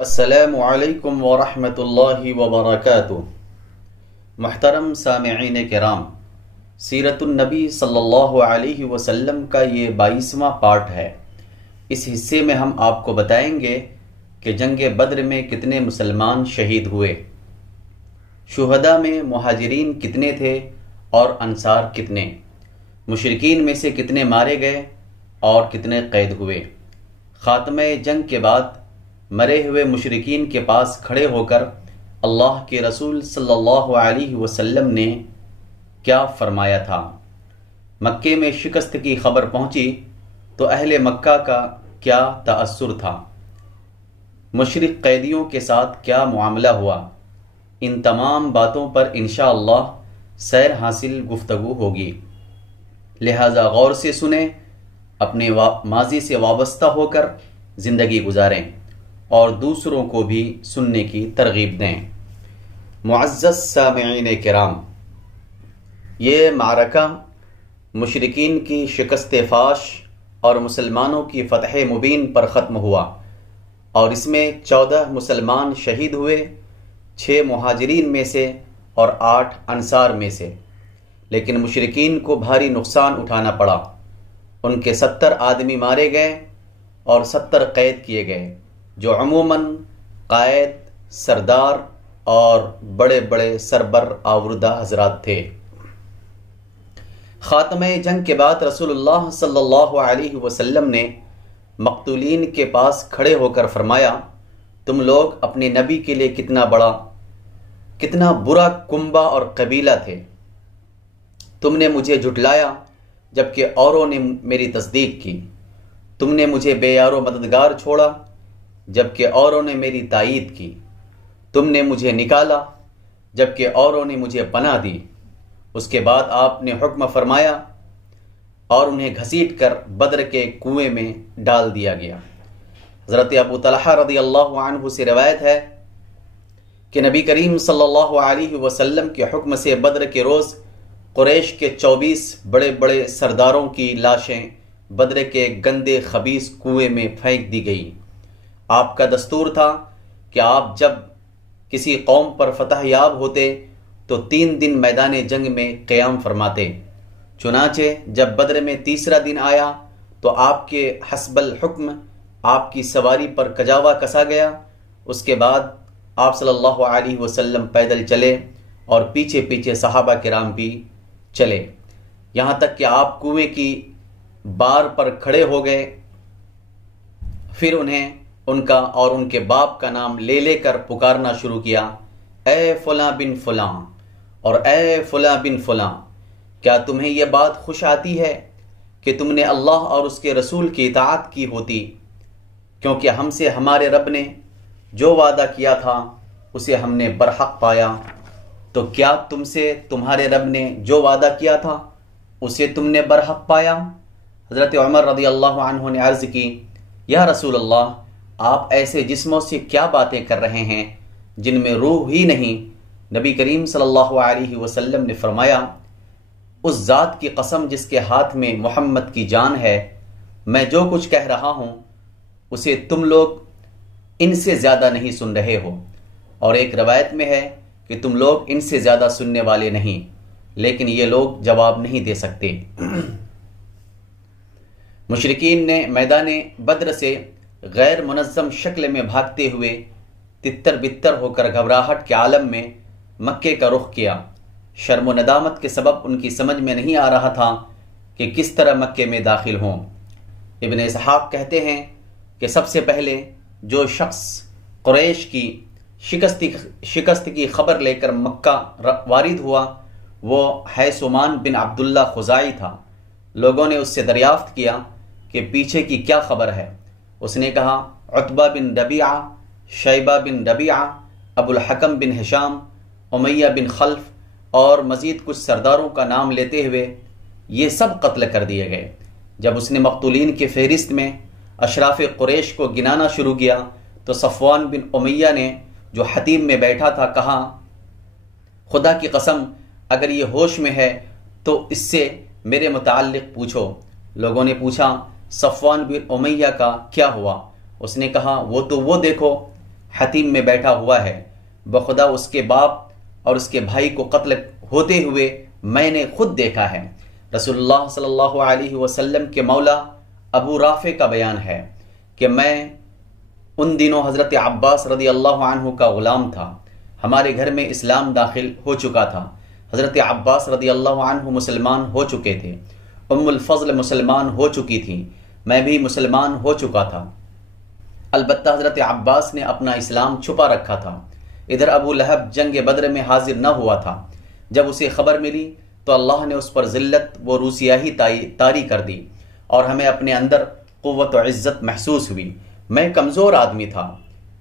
السلام علیکم ورحمۃ اللہ وبرکاتہ۔ محترم سامعین کرام، سیرت النبی صلی اللہ علیہ وسلم کا یہ 22واں پارٹ ہے۔ اس حصے میں ہم آپ کو بتائیں گے کہ جنگ بدر میں کتنے مسلمان شہید ہوئے، شہداء میں مہاجرین کتنے تھے اور انصار کتنے، مشرکین میں سے کتنے مارے گئے اور کتنے قید ہوئے۔ خاتمہ جنگ کے بعد مرے ہوئے مشرکین کے پاس کھڑے ہو کر اللہ کے رسول صلی اللہ علیہ وسلم نے کیا فرمایا تھا۔ مکے میں شکست کی خبر پہنچی تو اہل مکہ کا کیا تأثر تھا، مشرک قیدیوں کے ساتھ کیا معاملہ ہوا، ان تمام باتوں پر انشاءاللہ سیر حاصل گفتگو ہوگی، لہذا غور سے سنیں، اپنے ماضی سے وابستہ ہو کر زندگی گزاریں اور دوسروں کو بھی سننے کی ترغیب دیں۔ معزز سامعین کرام، یہ معرکہ مشرکین کی شکست فاش اور مسلمانوں کی فتح مبین پر ختم ہوا، اور اس میں 14 مسلمان شہید ہوئے، 6 مہاجرین میں سے اور 8 انصار میں سے، لیکن مشرکین کو بھاری نقصان اٹھانا پڑا۔ ان کے 70 آدمی مارے گئے اور 70 قید کیے گئے، جو عموماً قائد، سردار اور بڑے بڑے سربر آوردہ حضرات تھے۔ خاتمہ جنگ کے بعد رسول اللہ صلی اللہ علیہ وسلم نے مقتولین کے پاس کھڑے ہو کر فرمایا، تم لوگ اپنے نبی کے لیے کتنا برا کنبہ اور قبیلہ تھے، تم نے مجھے جھٹلایا جبکہ اوروں نے میری تصدیق کی، تم نے مجھے بے یار و مددگار چھوڑا جبکہ اوروں نے میری تائید کی، تم نے مجھے نکالا جبکہ اوروں نے مجھے پناہ دی۔ اس کے بعد آپ نے حکم فرمایا اور انہیں گھسیٹ کر بدر کے کنویں میں ڈال دیا گیا۔ حضرت ابو طلحہ رضی اللہ عنہ سے روایت ہے کہ نبی کریم صلی اللہ علیہ وسلم کے حکم سے بدر کے روز قریش کے 24 بڑے بڑے سرداروں کی لاشیں بدر کے گندے خبیث کنویں میں پھینک دی گئی۔ آپ کا دستور تھا کہ آپ جب کسی قوم پر فتح یاب ہوتے تو 3 دن میدان جنگ میں قیام فرماتے۔ چنانچہ جب بدر میں تیسرا دن آیا تو آپ کے حسب الحکم آپ کی سواری پر کجاوا کسا گیا۔ اس کے بعد آپ صلی اللہ علیہ وسلم پیدل چلے اور پیچھے پیچھے صحابہ کرام بھی چلے، یہاں تک کہ آپ کنویں کی بار پر کھڑے ہو گئے۔ پھر انہیں ان کا اور ان کے باپ کا نام لے لے کر پکارنا شروع کیا، اے فلاں بن فلاں اور اے فلاں بن فلاں، کیا تمہیں یہ بات خوش آتی ہے کہ تم نے اللہ اور اس کے رسول کی اطاعت کی ہوتی، کیونکہ ہم سے ہمارے رب نے جو وعدہ کیا تھا اسے ہم نے برحق پایا، تو کیا تم سے تمہارے رب نے جو وعدہ کیا تھا اسے تم نے برحق پایا؟ حضرت عمر رضی اللہ عنہ نے عرض کی، یا رسول اللہ، آپ ایسے جسموں سے کیا باتیں کر رہے ہیں جن میں روح ہی نہیں؟ نبی کریم صلی اللہ علیہ وسلم نے فرمایا، اس ذات کی قسم جس کے ہاتھ میں محمد کی جان ہے، میں جو کچھ کہہ رہا ہوں اسے تم لوگ ان سے زیادہ نہیں سن رہے ہو، اور ایک روایت میں ہے کہ تم لوگ ان سے زیادہ سننے والے نہیں، لیکن یہ لوگ جواب نہیں دے سکتے۔ مشرکین نے میدان بدر سے غیر منظم شکل میں بھاگتے ہوئے تتر بتر ہو کر گھبراہٹ کے عالم میں مکے کا رخ کیا۔ شرم و ندامت کے سبب ان کی سمجھ میں نہیں آ رہا تھا کہ کس طرح مکے میں داخل ہوں۔ ابن اسحاق کہتے ہیں کہ سب سے پہلے جو شخص قریش کی شکست کی خبر لے کر مکہ وارد ہوا وہ حیثمان بن عبداللہ خزاعی تھا۔ لوگوں نے اس سے دریافت کیا کہ پیچھے کی کیا خبر ہے؟ اس نے کہا، عتبہ بن ربیعہ، شیبہ بن ربیعہ، ابو الحکم بن ہشام، امیہ بن خلف اور مزید کچھ سرداروں کا نام لیتے ہوئے یہ سب قتل کر دیے گئے۔ جب اس نے مقتولین کی فہرست میں اشراف قریش کو گنانا شروع کیا تو صفوان بن امیہ نے جو حتیم میں بیٹھا تھا کہا، خدا کی قسم اگر یہ ہوش میں ہے تو اس سے میرے متعلق پوچھو۔ لوگوں نے پوچھا، صفوان بن امیہ کا کیا ہوا؟ اس نے کہا، وہ دیکھو حتیم میں بیٹھا ہوا ہے، بخدا اس کے باپ اور اس کے بھائی کو قتل ہوتے ہوئے میں نے خود دیکھا ہے۔ رسول اللہ صلی اللہ علیہ وسلم کے مولا ابو رافع کا بیان ہے کہ میں ان دنوں حضرت عباس رضی اللہ عنہ کا غلام تھا، ہمارے گھر میں اسلام داخل ہو چکا تھا، حضرت عباس رضی اللہ عنہ مسلمان ہو چکے تھے، ام الفضل مسلمان ہو چکی تھی، میں بھی مسلمان ہو چکا تھا، البتہ حضرت عباس نے اپنا اسلام چھپا رکھا تھا۔ ادھر ابو لہب جنگ بدر میں حاضر نہ ہوا تھا، جب اسے خبر ملی تو اللہ نے اس پر ذلت و روسیاہی طاری کر دی اور ہمیں اپنے اندر قوت و عزت محسوس ہوئی۔ میں کمزور آدمی تھا،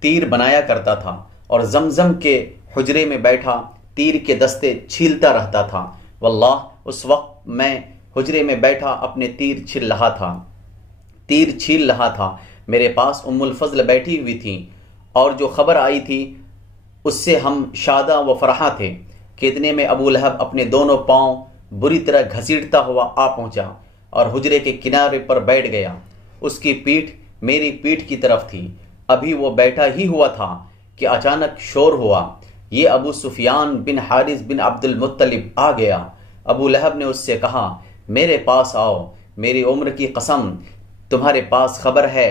تیر بنایا کرتا تھا اور زمزم کے حجرے میں بیٹھا تیر کے دستے چھیلتا رہتا تھا، واللہ اس وقت میں حجرے میں بیٹھا اپنے تیر چھیل رہا تھا، میرے پاس ام الفضل بیٹھی ہوئی تھی اور جو خبر آئی تھی اس سے ہم شاداں و فرحاں تھے کہ اتنے میں ابو لہب اپنے دونوں پاؤں بری طرح گھسیٹتا ہوا آ پہنچا اور حجرے کے کنارے پر بیٹھ گیا، اس کی پیٹھ میری پیٹھ کی طرف تھی، ابھی وہ بیٹھا ہی ہوا تھا کہ اچانک شور ہوا، یہ ابو سفیان بن حارث بن عبد المطلب آ گیا۔ ابو لہب نے اس سے کہا میرے پاس آؤ، میری عمر کی قسم تمہارے پاس خبر ہے،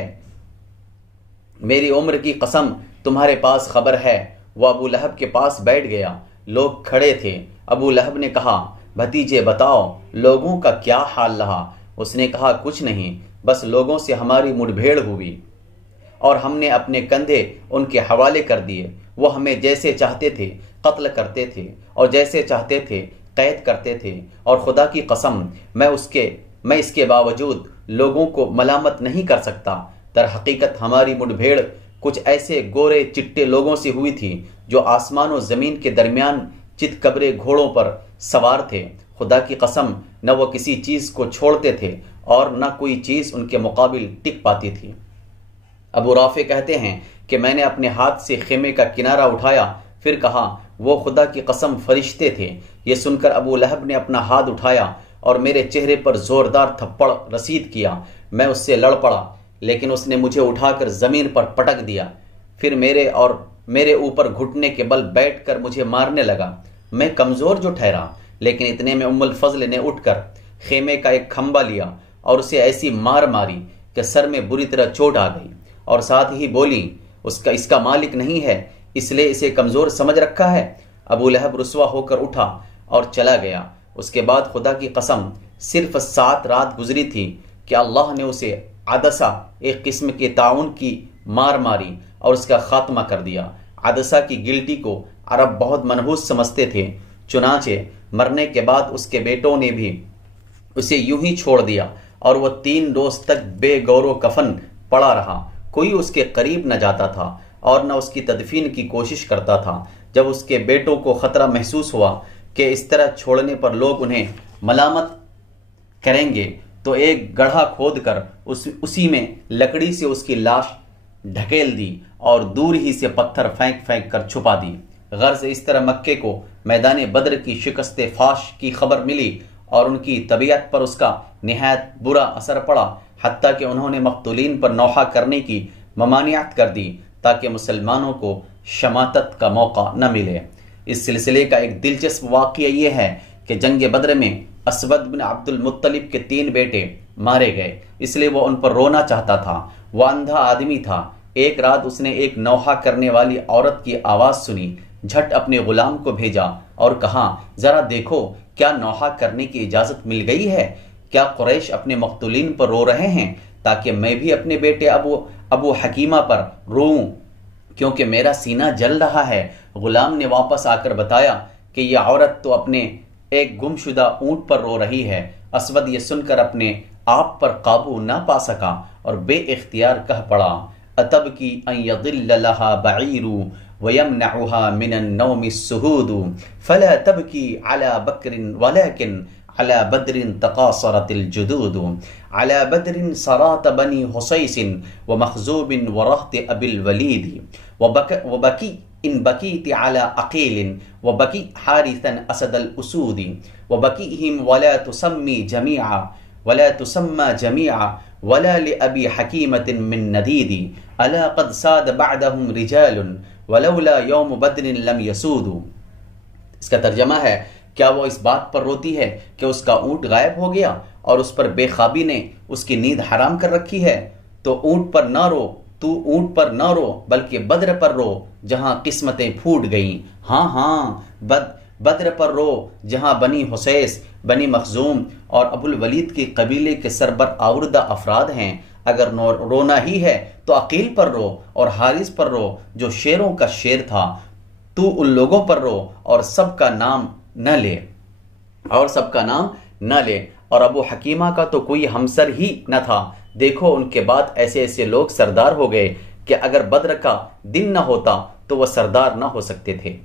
میری عمر کی قسم تمہارے پاس خبر ہے۔ وہ ابو لہب کے پاس بیٹھ گیا، لوگ کھڑے تھے۔ ابو لہب نے کہا بھتیجے بتاؤ لوگوں کا کیا حال رہا؟ اس نے کہا کچھ نہیں، بس لوگوں سے ہماری مڈ بھیڑ ہوئی اور ہم نے اپنے کندھے ان کے حوالے کر دیے، وہ ہمیں جیسے چاہتے تھے قتل کرتے تھے اور جیسے چاہتے تھے قید کرتے تھے، اور خدا کی قسم میں اس کے باوجود لوگوں کو ملامت نہیں کر سکتا۔ در حقیقت ہماری مڈ بھیڑ کچھ ایسے گورے چٹے لوگوں سے ہوئی تھی جو آسمان و زمین کے درمیان چت کبرے گھوڑوں پر سوار تھے، خدا کی قسم نہ وہ کسی چیز کو چھوڑتے تھے اور نہ کوئی چیز ان کے مقابل ٹک پاتی تھی۔ ابو رافع کہتے ہیں کہ میں نے اپنے ہاتھ سے خیمے کا کنارہ اٹھایا، پھر کہا وہ خدا کی قسم فرشتے تھے۔ یہ سن کر ابو لہب نے اپنا ہاتھ اٹھایا اور میرے چہرے پر زوردار تھپڑ رسید کیا، میں اس سے لڑ پڑا لیکن اس نے مجھے اٹھا کر زمین پر پٹک دیا، پھر میرے اوپر گھٹنے کے بل بیٹھ کر مجھے مارنے لگا۔ میں کمزور جو ٹھہرا، لیکن اتنے میں ام الفضل نے اٹھ کر خیمے کا ایک کھمبا لیا اور اسے ایسی مار ماری کہ سر میں بری طرح چوٹ آ گئی، اور ساتھ ہی بولی اس کا مالک نہیں ہے اس لیے اسے کمزور سمجھ رکھا ہے۔ ابو لہب رسوا ہو کر اٹھا اور چلا گیا۔ اس کے بعد خدا کی قسم صرف 7 رات گزری تھی کہ اللہ نے اسے عدسہ ایک قسم کے طاعون کی مار ماری اور اس کا خاتمہ کر دیا۔ عدسہ کی گلٹی کو عرب بہت منحوس سمجھتے تھے، چنانچہ مرنے کے بعد اس کے بیٹوں نے بھی اسے یوں ہی چھوڑ دیا اور وہ 3 روز تک بے گور و کفن پڑا رہا، کوئی اس کے قریب نہ جاتا تھا اور نہ اس کی تدفین کی کوشش کرتا تھا۔ جب اس کے بیٹوں کو خطرہ محسوس ہوا کہ اس طرح چھوڑنے پر لوگ انہیں ملامت کریں گے تو ایک گڑھا کھود کر اسی میں لکڑی سے اس کی لاش ڈھکیل دی اور دور ہی سے پتھر پھینک کر چھپا دی۔ غرض اس طرح مکے کو میدان بدر کی شکست فاش کی خبر ملی اور ان کی طبیعت پر اس کا نہایت برا اثر پڑا، حتیٰ کہ انہوں نے مقتولین پر نوحہ کرنے کی ممانعت کر دی تاکہ مسلمانوں کو شماتت کا موقع نہ ملے۔ اس سلسلے کا ایک دلچسپ واقعہ یہ ہے کہ جنگ بدر میں اسود بن عبد المطلب کے 3 بیٹے مارے گئے، اس لیے وہ ان پر رونا چاہتا تھا۔ وہ اندھا آدمی تھا۔ ایک رات اس نے ایک نوحہ کرنے والی عورت کی آواز سنی، جھٹ اپنے غلام کو بھیجا اور کہا ذرا دیکھو کیا نوحہ کرنے کی اجازت مل گئی ہے؟ کیا قریش اپنے مقتولین پر رو رہے ہیں تاکہ میں بھی اپنے بیٹے ابو حکیمہ پر روؤں، کیونکہ میرا سینہ جل رہا ہے۔ غلام نے واپس آ کر بتایا کہ یہ عورت تو اپنے ایک گمشدہ اونٹ پر رو رہی ہے۔ اسود یہ سن کر اپنے آپ پر قابو نہ پا سکا اور بے اختیار کہہ پڑا اتبکی ان یضل لها بعیر ویمنعها من النوم السہود فلا تبکی علی بکر ولكن على بدر تقاصرت الجدود على بدر صرات بني حصيص ومخزوب ورهط أبي الوليد وبكي إن بكيت على عقيل وبكي حارثا أسد الأسود وبكيهم ولا تسمى جميعا ولا لأبي حكيمة من نديد الا قد ساد بعدهم رجال ولولا یوم بدر لم یسودوا۔ اس کا ترجمہ ہے، کیا وہ اس بات پر روتی ہے کہ اس کا اونٹ غائب ہو گیا اور اس پر بے خوابی نے اس کی نیند حرام کر رکھی ہے؟ تو اونٹ پر نہ رو، تو اونٹ پر نہ رو بلکہ بدر پر رو جہاں قسمتیں پھوٹ گئیں۔ ہاں بدر پر رو جہاں بنی حسیس، بنی مخزوم اور ابو الولید کی قبیلے کے سربر آوردہ افراد ہیں۔ اگر رونا ہی ہے تو عقیل پر رو اور حارث پر رو جو شیروں کا شیر تھا۔ تو ان لوگوں پر رو اور سب کا نام نہ لے، اور ابو حکیمہ کا تو کوئی ہمسر ہی نہ تھا۔ دیکھو ان کے بعد ایسے ایسے لوگ سردار ہو گئے کہ اگر بدر کا دن نہ ہوتا تو وہ سردار نہ ہو سکتے تھے۔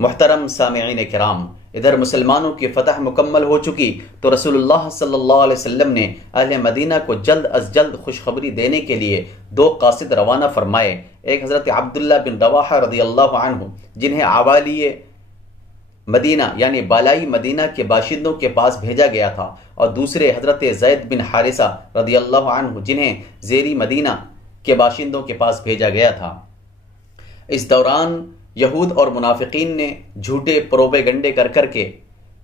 محترم سامعین کرام، ادھر مسلمانوں کی فتح مکمل ہو چکی تو رسول اللہ صلی اللہ علیہ وسلم نے اہل مدینہ کو جلد از جلد خوشخبری دینے کے لیے 2 قاصد روانہ فرمائے۔ ایک حضرت عبداللہ بن رواحہ رضی اللہ عنہ جنہیں عوالی مدینہ یعنی بالائی مدینہ کے باشندوں کے پاس بھیجا گیا تھا، اور دوسرے حضرت زید بن حارثہ رضی اللہ عنہ جنہیں زیری مدینہ کے باشندوں کے پاس بھیجا گیا تھا۔ اس دوران یہود اور منافقین نے جھوٹے پروپیگنڈے کر کے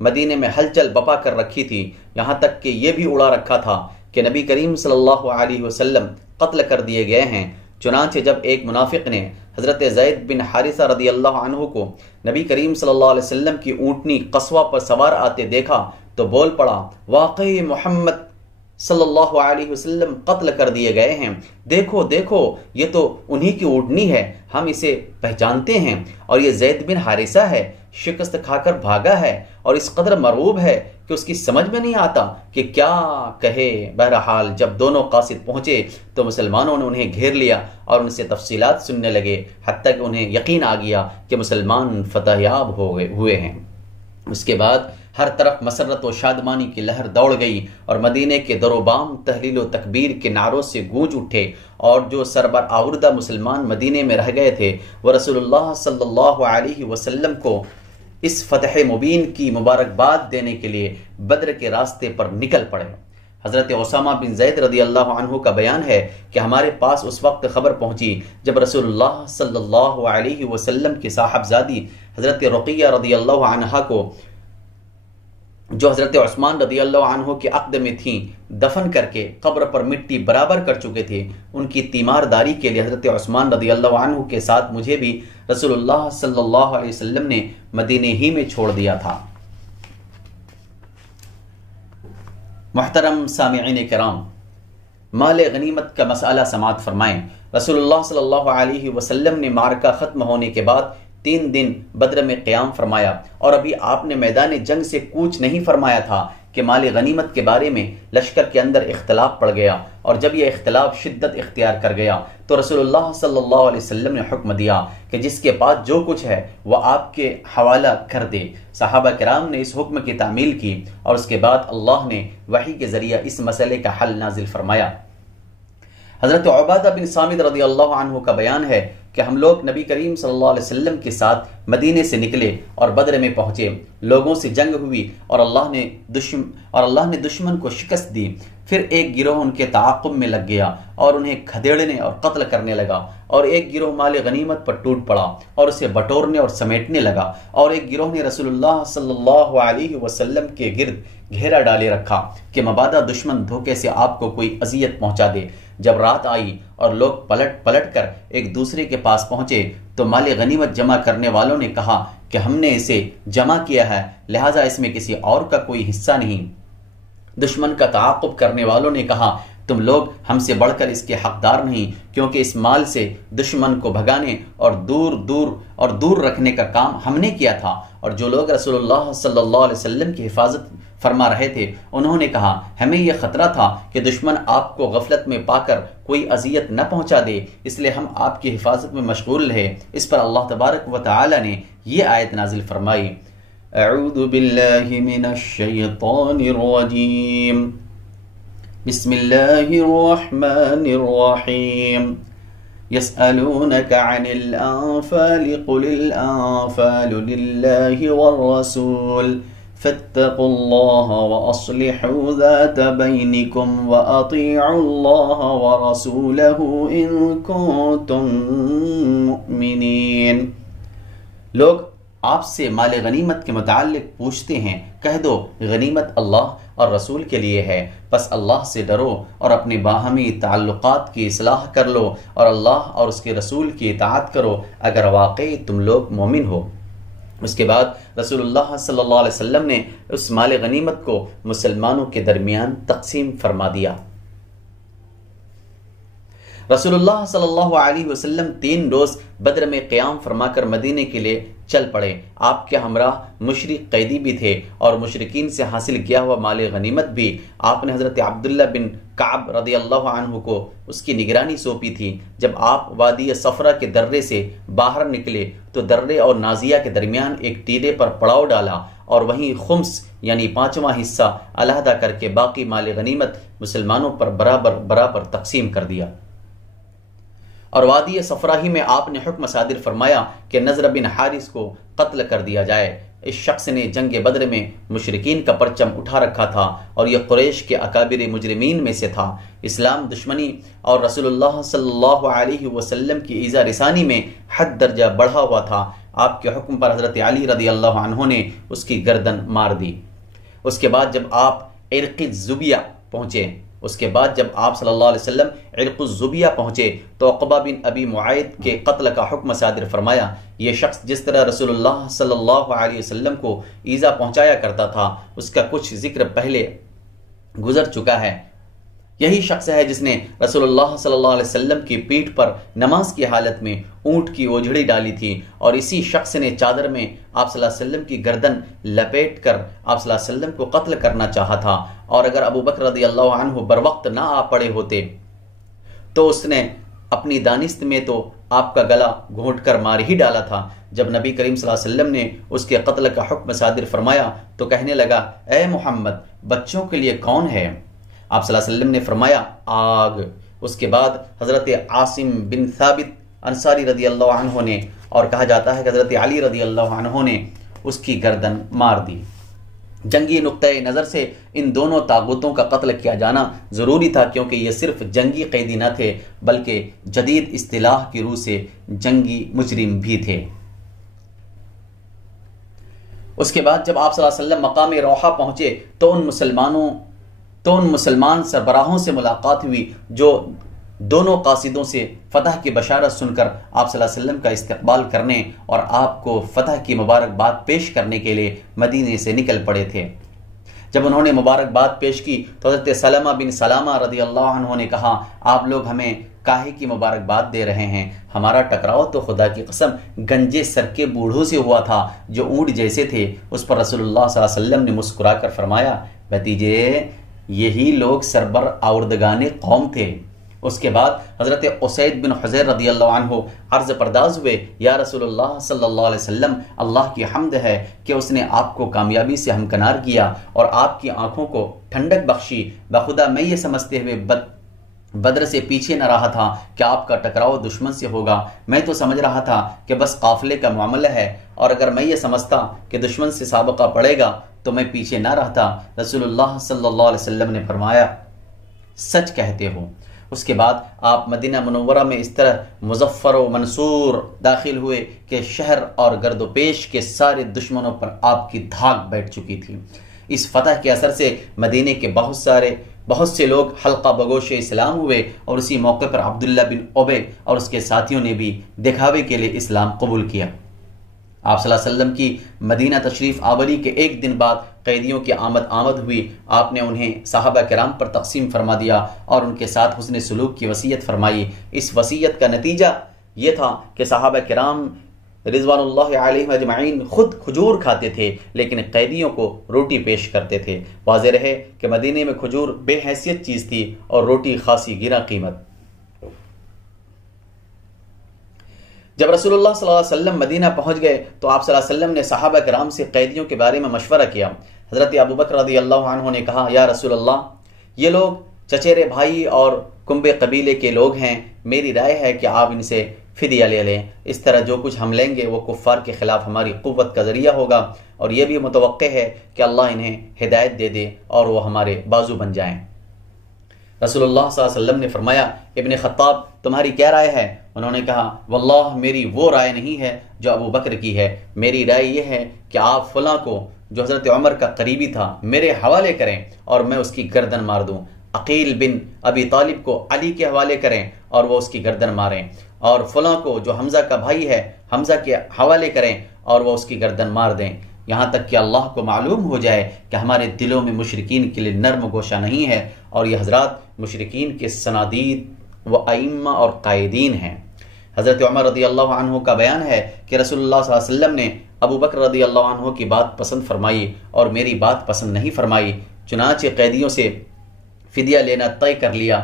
مدینے میں ہلچل بپا کر رکھی تھی، یہاں تک کہ یہ بھی اڑا رکھا تھا کہ نبی کریم صلی اللہ علیہ وسلم قتل کر دیے گئے ہیں۔ چنانچہ جب ایک منافق نے حضرت زید بن حارثہ رضی اللہ عنہ کو نبی کریم صلی اللہ علیہ وسلم کی اونٹنی قصوہ پر سوار آتے دیکھا تو بول پڑا، واقعی محمد صلی اللہ علیہ وسلم قتل کر دیے گئے ہیں، دیکھو دیکھو یہ تو انہی کی اونٹنی ہے، ہم اسے پہچانتے ہیں، اور یہ زید بن حارثہ ہے، شکست کھا کر بھاگا ہے اور اس قدر مرعوب ہے کہ اس کی سمجھ میں نہیں آتا کہ کیا کہے۔ بہرحال جب دونوں قاصد پہنچے تو مسلمانوں نے انہیں گھیر لیا اور ان سے تفصیلات سننے لگے، حتیٰ کہ انہیں یقین آ گیا کہ مسلمان فتح یاب ہوئے ہیں۔ اس کے بعد ہر طرف مسرت و شادمانی کی لہر دوڑ گئی اور مدینے کے در و بام تحلیل و تکبیر کے نعروں سے گونج اٹھے، اور جو سربر آوردہ مسلمان مدینے میں رہ گئے تھے وہ رسول اللہ صلی اللہ علیہ وسلم کو اس فتح مبین کی مبارکباد دینے کے لیے بدر کے راستے پر نکل پڑے۔ حضرت اسامہ بن زید رضی اللہ عنہ کا بیان ہے کہ ہمارے پاس اس وقت خبر پہنچی جب رسول اللہ صلی اللہ علیہ وسلم کی صاحبزادی حضرت رقیہ رضی اللہ عنہا کو، جو حضرت عثمان رضی اللہ عنہ کے عقد میں تھیں، دفن کر کے قبر پر مٹی برابر کر چکے تھے، ان کی تیمارداری کے لیے حضرت عثمان رضی اللہ عنہ کے ساتھ مجھے بھی رسول اللہ صلی اللہ علیہ وسلم نے مدینے ہی میں چھوڑ دیا تھا۔ محترم سامعین کرام، مال غنیمت کا مسئلہ سماعت فرمائیں۔ رسول اللہ صلی اللہ علیہ وسلم نے معرکہ ختم ہونے کے بعد 3 دن بدر میں قیام فرمایا، اور ابھی آپ نے میدان جنگ سے کوچ نہیں فرمایا تھا کہ مال غنیمت کے بارے میں لشکر کے اندر اختلاف پڑ گیا، اور جب یہ اختلاف شدت اختیار کر گیا تو رسول اللہ صلی اللہ علیہ وسلم نے حکم دیا کہ جس کے پاس جو کچھ ہے وہ آپ کے حوالہ کر دے۔ صحابہ کرام نے اس حکم کی تعمیل کی، اور اس کے بعد اللہ نے وحی کے ذریعہ اس مسئلے کا حل نازل فرمایا۔ حضرت عبادہ بن صامت رضی اللہ عنہ کا بیان ہے کہ ہم لوگ نبی کریم صلی اللہ علیہ وسلم کے ساتھ مدینے سے نکلے اور بدر میں پہنچے، لوگوں سے جنگ ہوئی اور اللہ نے دشمن کو شکست دی۔ پھر ایک گروہ ان کے تعاقب میں لگ گیا اور انہیں کھدیڑنے اور قتل کرنے لگا، اور ایک گروہ مال غنیمت پر ٹوٹ پڑا اور اسے بٹورنے اور سمیٹنے لگا، اور ایک گروہ نے رسول اللہ صلی اللہ علیہ وسلم کے گرد گھیرا ڈالے رکھا کہ مبادا دشمن دھوکے سے آپ کو کوئی اذیت پہنچا دے۔ جب رات آئی اور لوگ پلٹ کر ایک دوسرے کے پاس پہنچے تو مال غنیمت جمع کرنے والوں نے کہا کہ ہم نے اسے جمع کیا ہے، لہٰذا اس میں کسی اور کا کوئی حصہ نہیں۔ دشمن کا تعاقب کرنے والوں نے کہا تم لوگ ہم سے بڑھ کر اس کے حقدار نہیں، کیونکہ اس مال سے دشمن کو بھگانے اور دور رکھنے کا کام ہم نے کیا تھا۔ اور جو لوگ رسول اللہ صلی اللہ علیہ وسلم کی حفاظت فرما رہے تھے انہوں نے کہا ہمیں یہ خطرہ تھا کہ دشمن آپ کو غفلت میں پا کر کوئی اذیت نہ پہنچا دے، اس لیے ہم آپ کی حفاظت میں مشغول رہے۔ اس پر اللہ تبارک و تعالی نے یہ آیت نازل فرمائی، اعوذ باللہ من الشیطان الرجیم، بسم اللہ الرحمن الرحیم، يسألونك عن الأنفال قل الأنفال لله والرسول فاتقوا اللہ واصلحوا ذات بینکم واطیعوا اللہ ورسولہ ان کنتم مؤمنین۔ لوگ آپ سے مال غنیمت کے متعلق پوچھتے ہیں، کہہ دو غنیمت اللہ اور رسول کے لیے ہے، بس اللہ سے ڈرو اور اپنے باہمی تعلقات کی اصلاح کر لو اور اللہ اور اس کے رسول کی اطاعت کرو اگر واقعی تم لوگ مومن ہو۔ اس کے بعد رسول اللہ صلی اللہ علیہ وسلم نے اس مال غنیمت کو مسلمانوں کے درمیان تقسیم فرما دیا۔ رسول اللہ صلی اللہ علیہ وسلم 3 روز بدر میں قیام فرما کر مدینے کے لیے چل پڑے۔ آپ کے ہمراہ مشرک قیدی بھی تھے اور مشرکین سے حاصل کیا ہوا مال غنیمت بھی آپ نے حضرت عبداللہ بن کعب رضی اللہ عنہ کو اس کی نگرانی سونپی تھی۔ جب آپ وادی صفرا کے درے سے باہر نکلے تو درے اور نازیہ کے درمیان ایک ٹیلے پر پڑاؤ ڈالا اور وہیں خمس یعنی 5واں حصہ علیحدہ کر کے باقی مال غنیمت مسلمانوں پر برابر تقسیم کر دیا۔ اور وادی صفرا ہی میں آپ نے حکم صادر فرمایا کہ نضر بن حارث کو قتل کر دیا جائے۔ اس شخص نے جنگ بدر میں مشرکین کا پرچم اٹھا رکھا تھا اور یہ قریش کے اکابر مجرمین میں سے تھا۔ اسلام دشمنی اور رسول اللہ صلی اللہ علیہ وسلم کی ایذا رسانی میں حد درجہ بڑھا ہوا تھا۔ آپ کے حکم پر حضرت علی رضی اللہ عنہ نے اس کی گردن مار دی۔ اس کے بعد جب آپ عرق الزبیہ صلی اللہ علیہ وسلم عرق الزبیہ پہنچے تو عقبہ بن ابی معیط کے قتل کا حکم صادر فرمایا۔ یہ شخص جس طرح رسول اللہ صلی اللہ علیہ وسلم کو ایذا پہنچایا کرتا تھا اس کا کچھ ذکر پہلے گزر چکا ہے۔ یہی شخص ہے جس نے رسول اللہ صلی اللہ علیہ وسلم کی پیٹھ پر نماز کی حالت میں اونٹ کی اوجھڑی ڈالی تھی، اور اسی شخص نے چادر میں آپ صلی اللہ علیہ وسلم کی گردن لپیٹ کر آپ صلی اللہ علیہ وسلم کو قتل کرنا چاہا تھا، اور اگر ابو بکر رضی اللہ عنہ بروقت نہ آ پڑے ہوتے تو اس نے اپنی دانست میں تو آپ کا گلا گھونٹ کر مار ہی ڈالا تھا۔ جب نبی کریم صلی اللہ علیہ وسلم نے اس کے قتل کا حکم صادر فرمایا تو کہنے لگا، اے محمد بچوں کے لیے کون ہے؟ آپ صلی اللہ علیہ وسلم نے فرمایا، آگ۔ اس کے بعد حضرت عاصم بن ثابت انصاری رضی اللہ عنہ نے، اور کہا جاتا ہے کہ حضرت علی رضی اللہ عنہ نے اس کی گردن مار دی۔ جنگی نقطۂ نظر سے ان دونوں طاغوتوں کا قتل کیا جانا ضروری تھا، کیونکہ یہ صرف جنگی قیدی نہ تھے بلکہ جدید اصطلاح کی روح سے جنگی مجرم بھی تھے۔ اس کے بعد جب آپ صلی اللہ علیہ وسلم مقام روحہ پہنچے تو ان مسلمان سربراہوں سے ملاقات ہوئی جو دونوں قاصدوں سے فتح کی بشارت سن کر آپ صلی اللہ علیہ وسلم کا استقبال کرنے اور آپ کو فتح کی مبارکباد پیش کرنے کے لیے مدینے سے نکل پڑے تھے۔ جب انہوں نے مبارکباد پیش کی تو حضرت سلمہ بن سلامہ رضی اللہ عنہ نے کہا، آپ لوگ ہمیں کاہے کی مبارکباد دے رہے ہیں؟ ہمارا ٹکراؤ تو خدا کی قسم گنجے سر کے بوڑھوں سے ہوا تھا جو اونٹ جیسے تھے۔ اس پر رسول اللہ صلی اللہ علیہ وسلم نے مسکرا کر فرمایا، بھتیجے یہی لوگ سربر آوردگان قوم تھے۔ اس کے بعد حضرت اسید بن حضیر رضی اللہ عنہ عرض پرداز ہوئے، یا رسول اللہ صلی اللہ علیہ وسلم، اللہ کی حمد ہے کہ اس نے آپ کو کامیابی سے ہمکنار کیا اور آپ کی آنکھوں کو ٹھنڈک بخشی۔ بخدا میں یہ سمجھتے ہوئے بدر سے پیچھے نہ رہا تھا کہ آپ کا ٹکراؤ دشمن سے ہوگا، میں تو سمجھ رہا تھا کہ بس قافلے کا معاملہ ہے، اور اگر میں یہ سمجھتا کہ دشمن سے سابقہ پڑے گا تو میں پیچھے نہ رہتا۔ رسول اللہ صلی اللہ علیہ وسلم نے فرمایا، سچ کہتے ہو۔ اس کے بعد آپ مدینہ منورہ میں اس طرح مظفر و منصور داخل ہوئے کہ شہر اور گرد و پیش کے سارے دشمنوں پر آپ کی دھاک بیٹھ چکی تھی۔ اس فتح کے اثر سے مدینے کے بہت سے لوگ حلقہ بگوش اسلام ہوئے، اور اسی موقع پر عبداللہ بن ابی اور اس کے ساتھیوں نے بھی دکھاوے کے لیے اسلام قبول کیا۔ آپ صلی اللہ علیہ وسلم کی مدینہ تشریف آوری کے ایک دن بعد قیدیوں کی آمد ہوئی۔ آپ نے انہیں صحابہ کرام پر تقسیم فرما دیا اور ان کے ساتھ حسن سلوک کی وصیت فرمائی۔ اس وصیت کا نتیجہ یہ تھا کہ صحابہ کرام رضوان اللہ علیہم اجمعین خود کھجور کھاتے تھے لیکن قیدیوں کو روٹی پیش کرتے تھے۔ واضح رہے کہ مدینے میں کھجور بے حیثیت چیز تھی اور روٹی خاصی گرا قیمت۔ جب رسول اللہ صلی اللہ علیہ وسلم مدینہ پہنچ گئے تو آپ صلی اللہ علیہ وسلم نے صحابہ کرام سے قیدیوں کے بارے میں مشورہ کیا۔ حضرت ابو بکر رضی اللہ عنہ نے کہا، یا رسول اللہ، یہ لوگ چچیرے بھائی اور کنبے قبیلے کے لوگ ہیں، میری رائے ہے کہ آپ ان سے فدیہ لے لیں، اس طرح جو کچھ ہم لیں گے وہ کفار کے خلاف ہماری قوت کا ذریعہ ہوگا، اور یہ بھی متوقع ہے کہ اللہ انہیں ہدایت دے دے اور وہ ہمارے بازو بن جائیں۔ رسول اللہ صلی اللہ علیہ وسلم نے فرمایا، ابن خطاب تمہاری کیا رائے ہے؟ انہوں نے کہا، واللہ میری وہ رائے نہیں ہے جو ابو بکر کی ہے، میری رائے یہ ہے کہ آپ فلاں کو جو حضرت عمر کا قریبی تھا میرے حوالے کریں اور میں اس کی گردن مار دوں، عقیل بن ابی طالب کو علی کے حوالے کریں اور وہ اس کی گردن ماریں، اور فلاں کو جو حمزہ کا بھائی ہے حمزہ کے حوالے کریں اور وہ اس کی گردن مار دیں، یہاں تک کہ اللہ کو معلوم ہو جائے کہ ہمارے دلوں میں مشرکین کے لیے نرم گوشہ نہیں ہے، اور یہ حضرات مشرکین کے صنادید و ائمہ اور قائدین ہیں۔ حضرت عمر رضی اللہ عنہ کا بیان ہے کہ رسول اللہ صلی اللہ علیہ وسلم نے ابو بکر رضی اللہ عنہ کی بات پسند فرمائی اور میری بات پسند نہیں فرمائی، چنانچہ قیدیوں سے فدیہ لینا طے کر لیا۔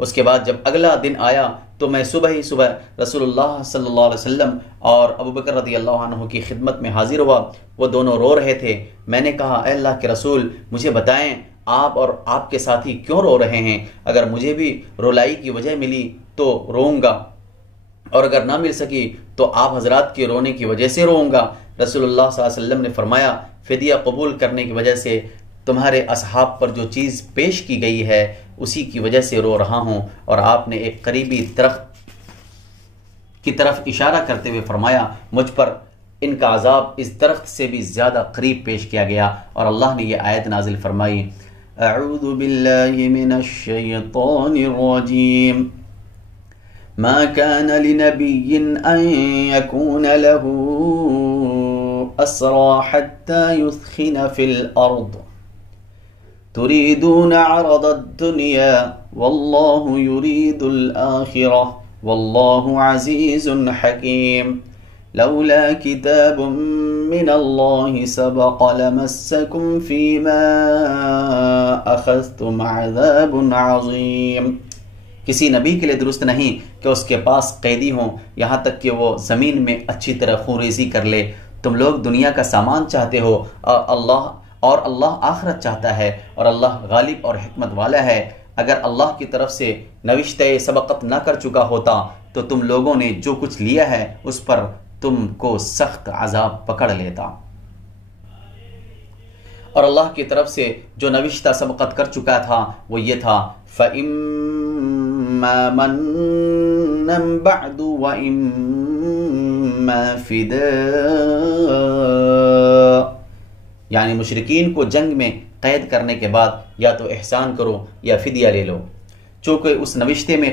اس کے بعد جب اگلا دن آیا تو میں صبح ہی صبح رسول اللہ صلی اللہ علیہ وسلم اور ابو بکر رضی اللہ عنہ کی خدمت میں حاضر ہوا، وہ دونوں رو رہے تھے۔ میں نے کہا، اے اللہ کے رسول، مجھے بتائیں آپ اور آپ کے ساتھی کیوں رو رہے ہیں؟ اگر مجھے بھی رولائی کی وجہ ملی تو روؤں گا، اور اگر نہ مل سکی تو آپ حضرات کے رونے کی وجہ سے روؤں گا۔ رسول اللہ صلی اللہ علیہ وسلم نے فرمایا، فدیہ قبول کرنے کی وجہ سے تمہارے اصحاب پر جو چیز پیش کی گئی ہے اسی کی وجہ سے رو رہا ہوں، اور آپ نے ایک قریبی درخت کی طرف اشارہ کرتے ہوئے فرمایا، مجھ پر ان کا عذاب اس درخت سے بھی زیادہ قریب پیش کیا گیا، اور اللہ نے یہ آیت نازل فرمائی، اعوذ باللہ من الشیطان الرجیم، ما كان لنبي ان يكون له اسرى حتى يثخن في الارض تريدون عرض الدنيا والله يريد الآخرة والله عزيز حكيم لولا كتاب من الله سبق لمسكم فيما أخذتم عذاب عظيم۔ کسی نبی کے لیے درست نہیں کہ اس کے پاس قیدی ہوں یہاں تک کہ وہ زمین میں اچھی طرح خونریزی کر لے۔ تم لوگ دنیا کا سامان چاہتے ہو اور اللہ آخرت چاہتا ہے، اور اللہ غالب اور حکمت والا ہے۔ اگر اللہ کی طرف سے نوشتہ سبقت نہ کر چکا ہوتا تو تم لوگوں نے جو کچھ لیا ہے اس پر تم کو سخت عذاب پکڑ لیتا، اور اللہ کی طرف سے جو نوشتہ سبقت کر چکا تھا وہ یہ تھا، فَإِمَّا مَنًّا بَعْدُ وَإِمَّا فِدَاءً، یعنی مشرکین کو جنگ میں قید کرنے کے بعد یا تو احسان کرو یا فدیہ لے لو۔ چونکہ اس نوشتے میں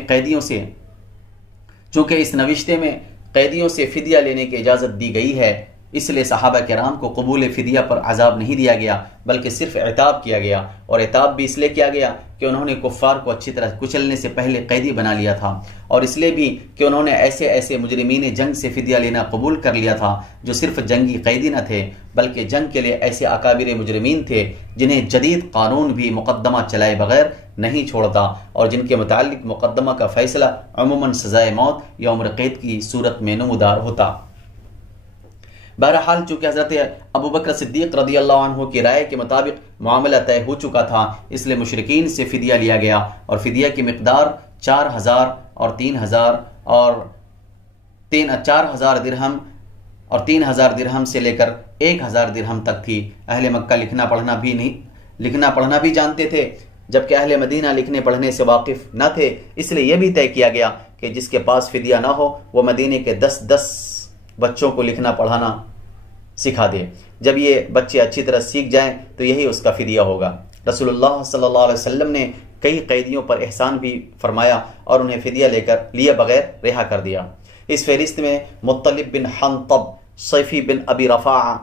قیدیوں سے فدیہ لینے کی اجازت دی گئی ہے، اس لیے صحابہ کرام کو قبول فدیہ پر عذاب نہیں دیا گیا بلکہ صرف عتاب کیا گیا، اور عتاب بھی اس لیے کیا گیا کہ انہوں نے کفار کو اچھی طرح کچلنے سے پہلے قیدی بنا لیا تھا، اور اس لیے بھی کہ انہوں نے ایسے مجرمین جنگ سے فدیہ لینا قبول کر لیا تھا جو صرف جنگی قیدی نہ تھے بلکہ جنگ کے لیے ایسے اکابر مجرمین تھے جنہیں جدید قانون بھی مقدمہ چلائے بغیر نہیں چھوڑتا، اور جن کے متعلق مقدمہ کا فیصلہ عموماً سزائے موت یا عمر قید کی صورت میں نمودار ہوتا۔ بہرحال چونکہ حضرت ابو بکر صدیق رضی اللہ عنہ کی رائے کے مطابق معاملہ طے ہو چکا تھا، اس لیے مشرکین سے فدیہ لیا گیا، اور فدیہ کی مقدار 4000 اور 3000 اور 4000 درہم اور 3000 درہم سے لے کر 1000 درہم تک تھی۔ اہل مکہ لکھنا پڑھنا بھی جانتے تھے، جبکہ اہل مدینہ لکھنے پڑھنے سے واقف نہ تھے، اس لیے یہ بھی طے کیا گیا کہ جس کے پاس فدیہ نہ ہو وہ مدینے کے 10 بچوں کو لکھنا پڑھانا سکھا دے، جب یہ بچے اچھی طرح سیکھ جائیں تو یہی اس کا فدیہ ہوگا۔ رسول اللہ صلی اللہ علیہ وسلم نے کئی قیدیوں پر احسان بھی فرمایا اور انہیں فدیہ لیے بغیر رہا کر دیا۔ اس فہرست میں مطلب بن حنطب، صیفی بن ابی رفاعہ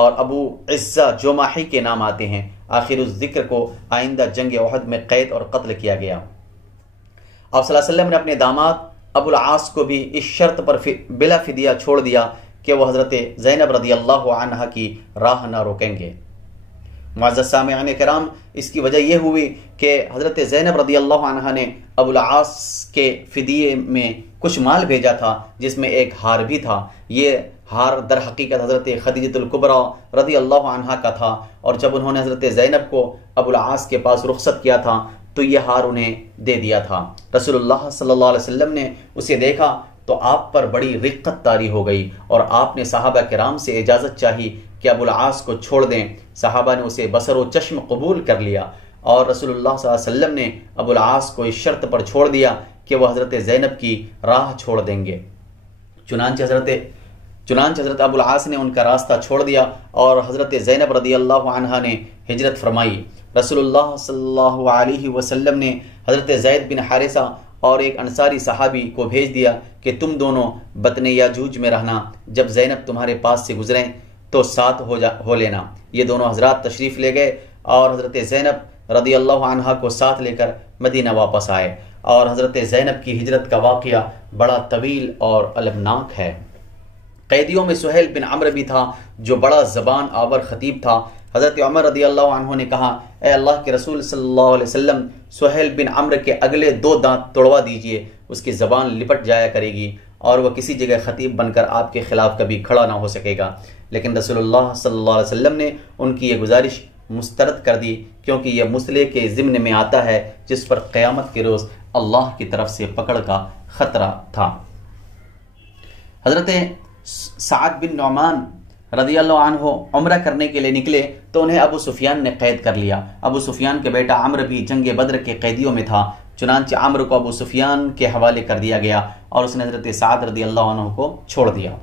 اور ابو عزہ جماحی کے نام آتے ہیں۔ آخر الذکر کو آئندہ جنگ احد میں قید اور قتل کیا گیا۔ آپ صلی اللہ علیہ وسلم نے اپنے داماد ابو العاص کو بھی اس شرط پر بلا فدیہ چھوڑ دیا کہ وہ حضرت زینب رضی اللہ عنہ کی راہ نہ روکیں گے۔ معزز سامعین کرام، اس کی وجہ یہ ہوئی کہ حضرت زینب رضی اللہ عنہ نے ابو العاص کے فدیے میں کچھ مال بھیجا تھا جس میں ایک ہار بھی تھا۔ یہ ہار در حقیقت حضرت خدیجہ الکبریٰ رضی اللہ عنہ کا تھا، اور جب انہوں نے حضرت زینب کو ابو العاص کے پاس رخصت کیا تھا تو یہ ہار انہیں دے دیا تھا۔ رسول اللہ صلی اللہ علیہ وسلم نے اسے دیکھا تو آپ پر بڑی رقت طاری ہو گئی اور آپ نے صحابہ کرام سے اجازت چاہی کہ ابو العاص کو چھوڑ دیں۔ صحابہ نے اسے بصر و چشم قبول کر لیا اور رسول اللہ صلی اللہ علیہ وسلم نے ابو العاص کو اس شرط پر چھوڑ دیا کہ وہ حضرت زینب کی راہ چھوڑ دیں گے۔ چنانچہ حضرت ابو العاص نے ان کا راستہ چھوڑ دیا اور حضرت زینب رضی اللہ عنہا نے ہجرت فرمائی۔ رسول اللہ صلی اللہ علیہ وسلم نے حضرت زید بن حارثہ اور ایک انصاری صحابی کو بھیج دیا کہ تم دونوں بطن یاجوج میں رہنا، جب زینب تمہارے پاس سے گزریں تو ساتھ ہو لینا۔ یہ دونوں حضرات تشریف لے گئے اور حضرت زینب رضی اللہ عنہا کو ساتھ لے کر مدینہ واپس آئے، اور حضرت زینب کی ہجرت کا واقعہ بڑا طویل اور المناک ہے۔ قیدیوں میں سہیل بن عمرو بھی تھا جو بڑا زبان آور خطیب تھا۔ حضرت عمر رضی اللہ عنہ نے کہا، اے اللہ کے رسول صلی اللہ علیہ وسلم، سہیل بن عمرو کے اگلے 2 دانت توڑوا دیجئے، اس کی زبان لپٹ جایا کرے گی اور وہ کسی جگہ خطیب بن کر آپ کے خلاف کبھی کھڑا نہ ہو سکے گا۔ لیکن رسول اللہ صلی اللہ علیہ وسلم نے ان کی یہ گزارش مسترد کر دی، کیونکہ یہ مسئلے کے ضمن میں آتا ہے جس پر قیامت کے روز اللہ کی طرف سے پکڑ کا خطرہ تھا۔ حضرت سعد بن نعمان رضی اللہ عنہ عمرہ کرنے کے لیے نکلے تو انہیں ابو سفیان نے قید کر لیا۔ ابو سفیان کے بیٹا عمرو بھی جنگ بدر کے قیدیوں میں تھا، چنانچہ عمرو کو ابو سفیان کے حوالے کر دیا گیا اور اس نے حضرت سعد رضی اللہ عنہ کو چھوڑ دیا۔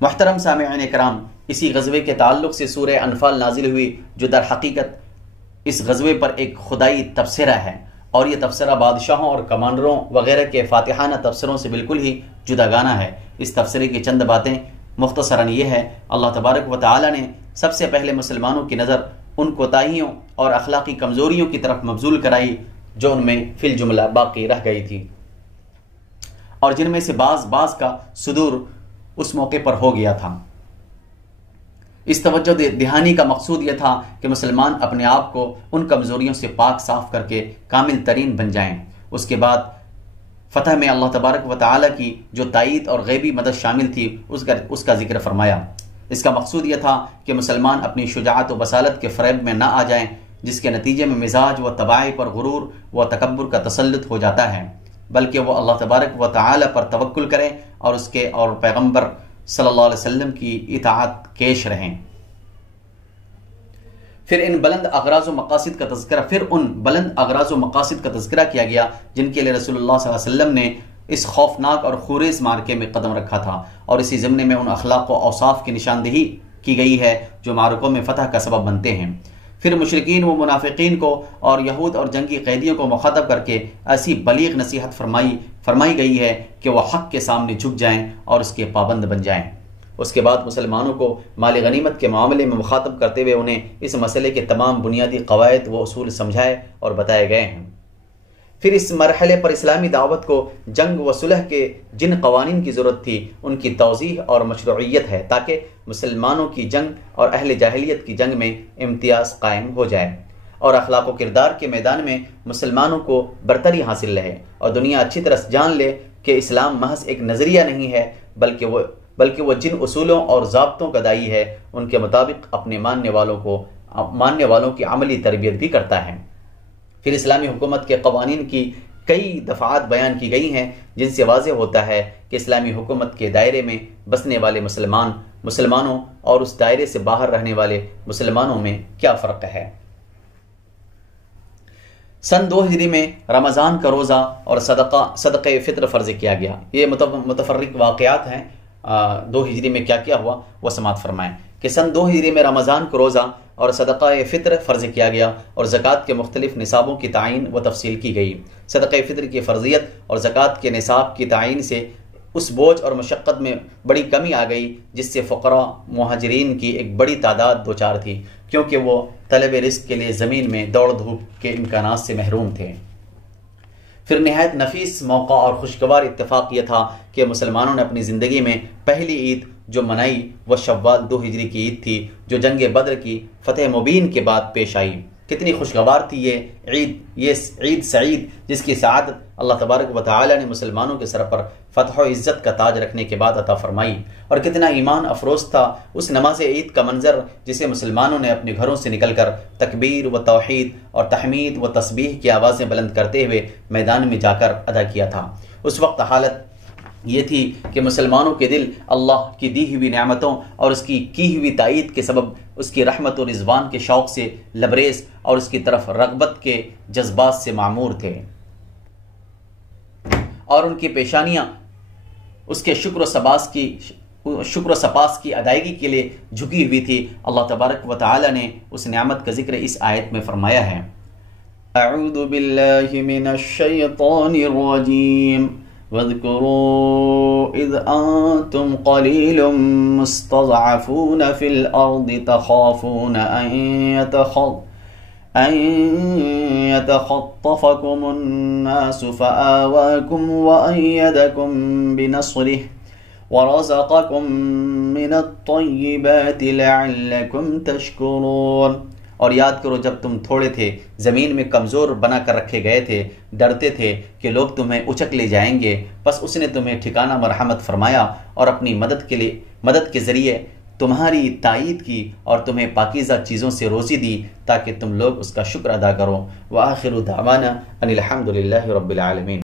محترم سامعین کرام، اسی غزوے کے تعلق سے سورہ انفال نازل ہوئی، جو در حقیقت اس غزوے پر ایک خدائی تبصرہ ہے، اور یہ تبصرہ بادشاہوں اور کمانڈروں وغیرہ کے فاتحانہ تبصروں سے بالکل ہی جداگانہ ہے۔ اس تبصرے کی چند باتیں مختصراً یہ ہے، اللہ تبارک و تعالی نے سب سے پہلے مسلمانوں کی نظر ان کوتاہیوں اور اخلاقی کمزوریوں کی طرف مبذول کرائی جو ان میں فی الجملہ باقی رہ گئی تھی، اور جن میں سے بعض کا صدور اس موقع پر ہو گیا تھا۔ اس توجہ دہانی کا مقصود یہ تھا کہ مسلمان اپنے آپ کو ان کمزوریوں سے پاک صاف کر کے کامل ترین بن جائیں۔ اس کے بعد فتح میں اللہ تبارک و تعالی کی جو تائید اور غیبی مدد شامل تھی اس کا ذکر فرمایا۔ اس کا مقصود یہ تھا کہ مسلمان اپنی شجاعت و بصالت کے فریب میں نہ آ جائیں، جس کے نتیجے میں مزاج و طباع پر غرور و تکبر کا تسلط ہو جاتا ہے، بلکہ وہ اللہ تبارک و تعالی پر توکل کریں اور اس کے اور پیغمبر صلی اللہ علیہ وسلم کی اطاعت کیش رہیں۔ پھر ان بلند اغراض و مقاصد کا تذکرہ کیا گیا جن کے لیے رسول اللہ صلی اللہ علیہ وسلم نے اس خوفناک اور خونریز معرکے میں قدم رکھا تھا، اور اسی ضمن میں ان اخلاق و اوصاف کی نشاندہی کی گئی ہے جو معرکوں میں فتح کا سبب بنتے ہیں۔ پھر مشرکین و منافقین کو اور یہود اور جنگی قیدیوں کو مخاطب کر کے ایسی بلیغ نصیحت فرمائی گئی ہے کہ وہ حق کے سامنے جھک جائیں اور اس کے پابند بن جائیں۔ اس کے بعد مسلمانوں کو مال غنیمت کے معاملے میں مخاطب کرتے ہوئے انہیں اس مسئلے کے تمام بنیادی قواعد و اصول سمجھائے اور بتائے گئے ہیں۔ پھر اس مرحلے پر اسلامی دعوت کو جنگ و صلح کے جن قوانین کی ضرورت تھی ان کی توضیح اور مشروعیت ہے، تاکہ مسلمانوں کی جنگ اور اہل جاہلیت کی جنگ میں امتیاز قائم ہو جائے اور اخلاق و کردار کے میدان میں مسلمانوں کو برتری حاصل رہے، اور دنیا اچھی طرح جان لے کہ اسلام محض ایک نظریہ نہیں ہے بلکہ وہ جن اصولوں اور ضابطوں کا داعی ہے ان کے مطابق اپنے ماننے والوں کی عملی تربیت بھی کرتا ہے۔ پھر اسلامی حکومت کے قوانین کی کئی دفعات بیان کی گئی ہیں جن سے واضح ہوتا ہے کہ اسلامی حکومت کے دائرے میں بسنے والے مسلمانوں اور اس دائرے سے باہر رہنے والے مسلمانوں میں کیا فرق ہے۔ سن 2 ہجری میں رمضان کا روزہ اور صدقہ فطر فرض کیا گیا۔ یہ متفرق واقعات ہیں، 2 ہجری میں کیا کیا ہوا وہ سماعت فرمائیں کہ سن 2 ہجری میں رمضان کا روزہ اور صدقہ فطر فرض کیا گیا اور زکوٰۃ کے مختلف نصابوں کی تعین و تفصیل کی گئی۔ صدقہ فطر کی فرضیت اور زکوٰۃ کے نصاب کی تعین سے اس بوجھ اور مشقت میں بڑی کمی آ گئی جس سے فقراء مہاجرین کی ایک بڑی تعداد دوچار تھی، کیونکہ وہ طلب رزق کے لیے زمین میں دوڑ دھوپ کے امکانات سے محروم تھے۔ پھر نہایت نفیس موقع اور خوشگوار اتفاق یہ تھا کہ مسلمانوں نے اپنی زندگی میں پہلی عید جو منائی وہ شوال 2 ہجری کی عید تھی، جو جنگ بدر کی فتح مبین کے بعد پیش آئی۔ کتنی خوشگوار تھی یہ عید سعید، جس کی سعادت اللہ تبارک و تعالی نے مسلمانوں کے سر پر فتح و عزت کا تاج رکھنے کے بعد عطا فرمائی۔ اور کتنا ایمان افروز تھا اس نماز عید کا منظر جسے مسلمانوں نے اپنے گھروں سے نکل کر تکبیر و توحید اور تحمید و تسبیح کی آوازیں بلند کرتے ہوئے میدان میں جا کر ادا کیا تھا۔ اس وقت حالت یہ تھی کہ مسلمانوں کے دل اللہ کی دی ہوئی نعمتوں اور اس کی ہوئی تائید کے سبب اس کی رحمت و رضوان کے شوق سے لبریز اور اس کی طرف رغبت کے جذبات سے معمور تھے، اور ان کی پیشانیاں اس کے شکر و سپاس کی ادائیگی کے لیے جھکی ہوئی تھی۔ اللہ تبارک و تعالی نے اس نعمت کا ذکر اس آیت میں فرمایا ہے، اعوذ باللہ من الشیطان الرجیم واذکروا اذ انتم قلیل مستضعفون فی الارض تخافون ان يتخطفكم الناس فآواكم وأيدكم بنصره ورزقكم من الطيبات لعلكم تشكرون۔ اور یاد کرو جب تم تھوڑے تھے، زمین میں کمزور بنا کر رکھے گئے تھے، ڈرتے تھے کہ لوگ تمہیں اچک لے جائیں گے، بس اس نے تمہیں ٹھکانہ مرحمت فرمایا اور اپنی مدد کے ذریعے تمہاری تائید کی اور تمہیں پاکیزہ چیزوں سے روزی دی تاکہ تم لوگ اس کا شکر ادا کرو۔ وآخر دعوانا ان الحمد للہ رب العالمین۔